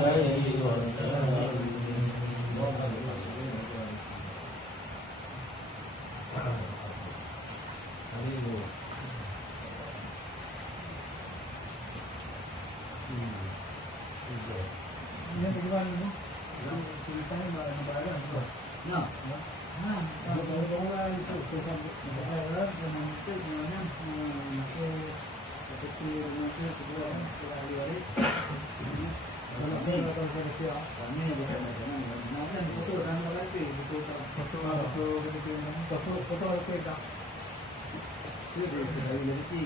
alaihi wasallam. Yang kedua ni, ceritanya negara tu. Nah, orang itu bukan negara yang mungkin dengan seperti mungkin kedua ahli-ahli. Kalau kita tahu dia, kami ada macam mana foto dan lagi foto apa itu? Sini dari lagi.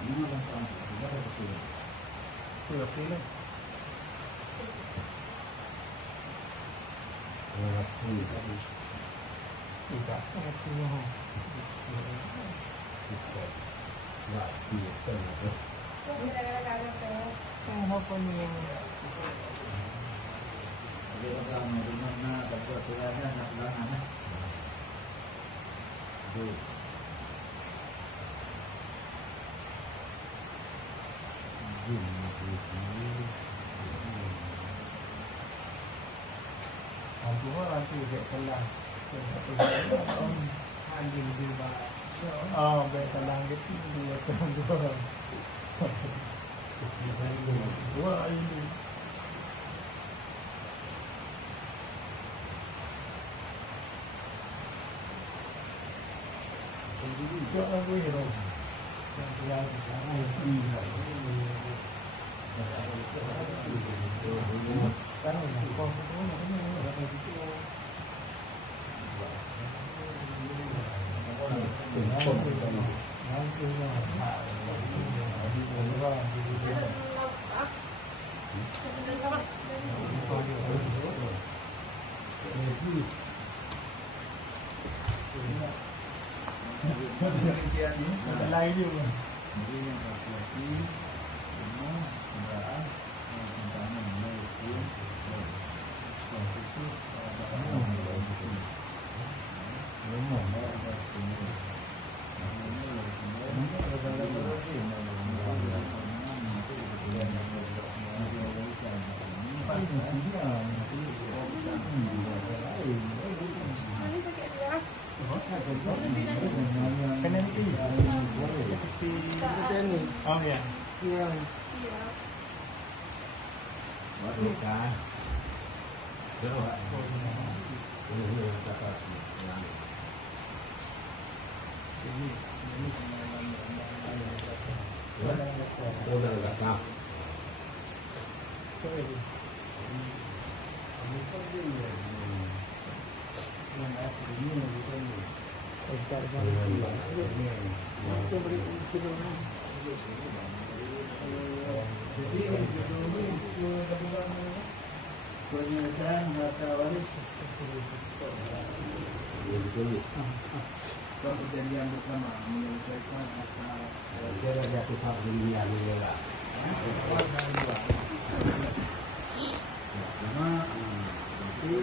Ini adalah sampai tidak ada sini. Sudah sini. Tidak. Aku orang tu dia kelas. Anjing dia bah. Oh, baik kelas gitu dia dua. Dua ini. Jadi dia aku hero. Yang kelas sekarang kau lain juga. Oh ya. Iya. Waduh kan. Berapa? Ini dapat yang ini udah enggak tahu. Penyelesaian harta waris perjanjian bersama menyelesaikan harta dia ada pihak dunia ni lah. Cuma nanti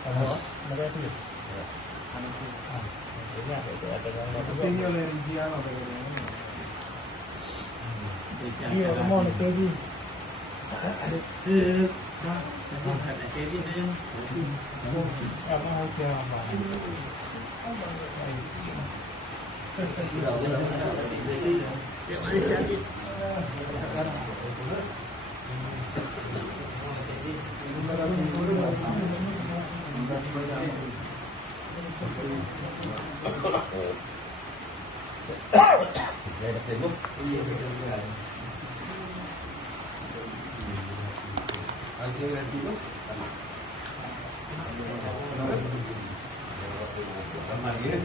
Kalau mereka tu. Ini oleh dia apa bagaimana? Iya, mau nak pergi. Ada ke? Ada kerja dia. Apa mau ke apa? Ada Facebook? Iya, betul. Ada Facebook? Sama dia.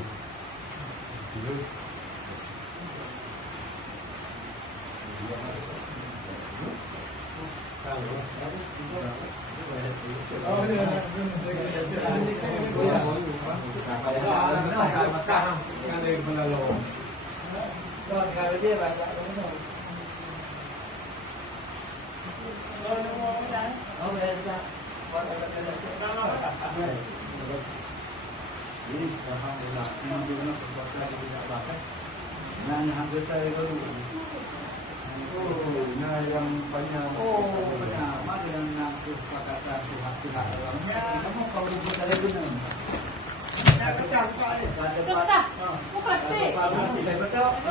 Jadi alhamdulillah, alhamdulillah perbuatan yang tidak baik hanya hampir saya baru. Oh, nah yang banyak. Oh, benar. Mana yang nak kesepakatan pihak-pihak dalamnya? Kamu kalau buat ada guna. Ya, betul. Betul tak? Kau pasti. Betul.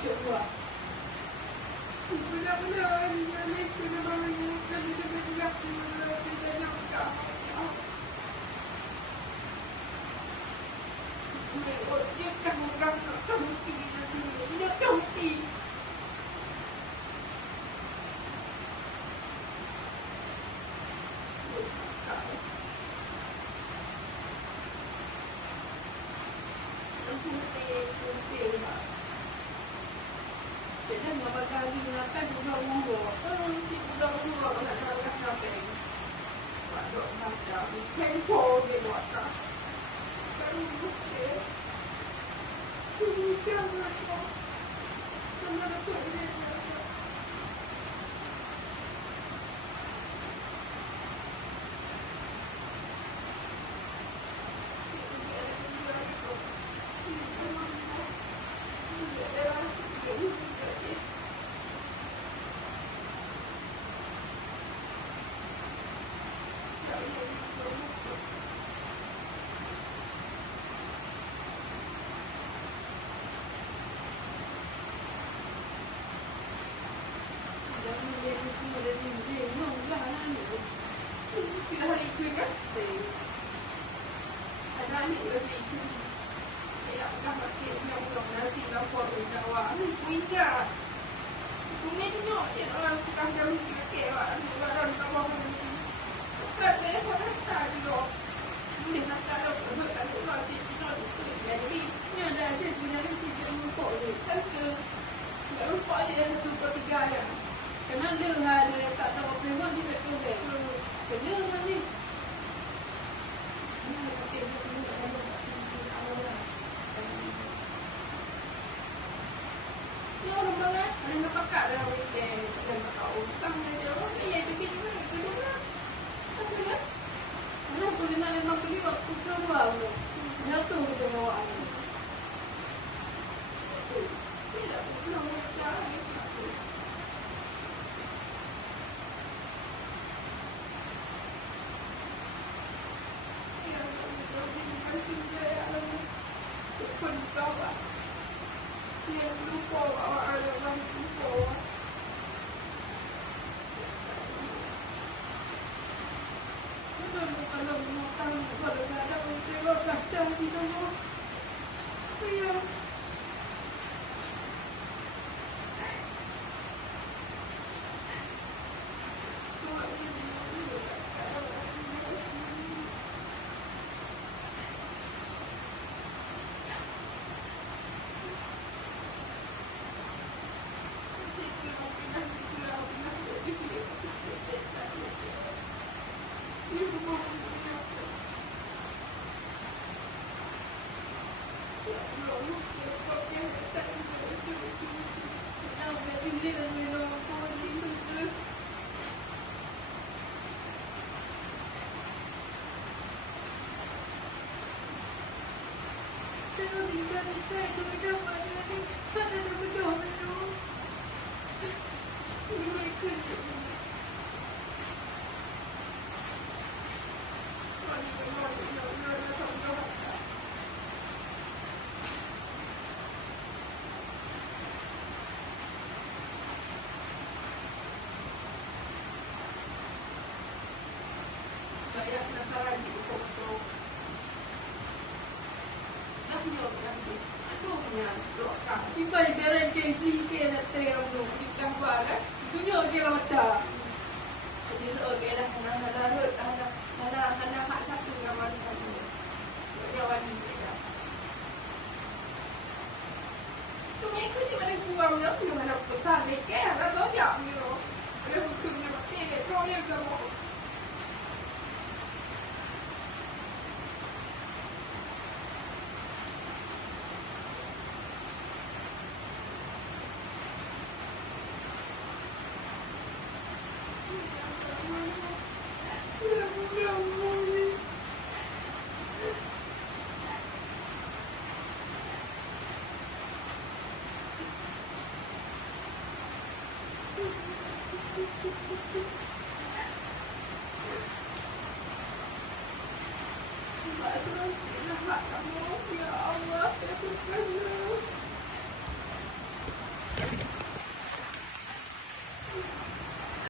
Masya Allah. Benar-benar ini kena bangun kali juga kita nak kau. Dia kamu kahti nanti, dia kahti. Jadi nama kali nak juga urut, juga urut nak nak sampai. Waduh macam tempo dia buat tak. Kalau mesti, jangan kau, jangan kau ini. Kena dengar dia tak tahu apa memang dia tak tahu. Kena ni. Ni orang mana? Ada nak pakai dah weekend. Tak nak tahu. Utang dia orang ni yang pergi mana? Kedua. Apa kan? Mana tu dia nak memang pergi waktu kedua tu. Satu dia bawa ni. Tidak pernah macam Ibai berang ke free ke nak tengok tu. Kita buat kan. Tunjuk dia lah dah. Jadi so dia dah hana hak satu ramai satu. Dia wali dia. Tu mereka ni mana kurang dah punya mana pesan dia ke ada tahu tak ni lo. Ada hukum ni mesti dia tahu yang kamu. Ya Allah, ya Tuhan.